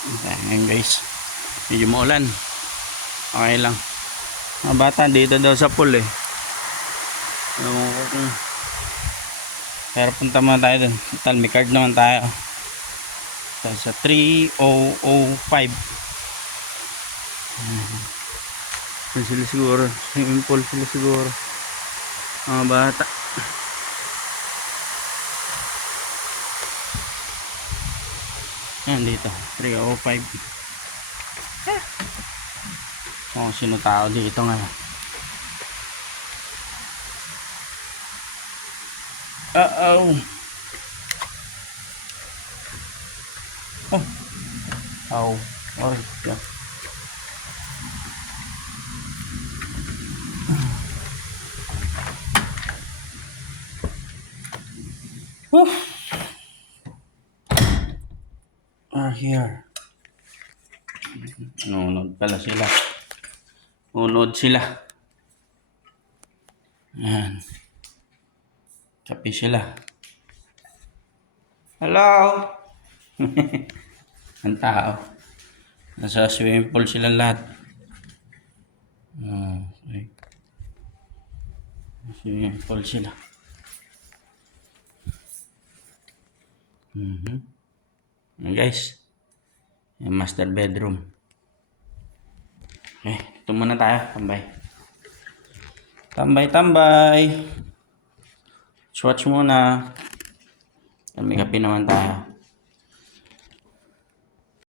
Ayan guys, medyo maulan, okay lang. Mga bata dito daw sa pool eh. Pero punta muna tayo dun. Total may card naman tayo. Sa 3005. Sila siguro, swimming pool sila siguro, mga bata. Yan dito 305. Sino tao dito ngayon. Oh. Oh, yeah. Here. Nunod pala sila. Nunod sila. Ayan. Kapi sila. Hello. Ang tao. Nasa swimming pool sila lahat. Okay. Swimming pool sila. Ayan guys. Yung master bedroom. Okay, ito muna tayo. Tambay. Swatch muna. May kape naman tayo.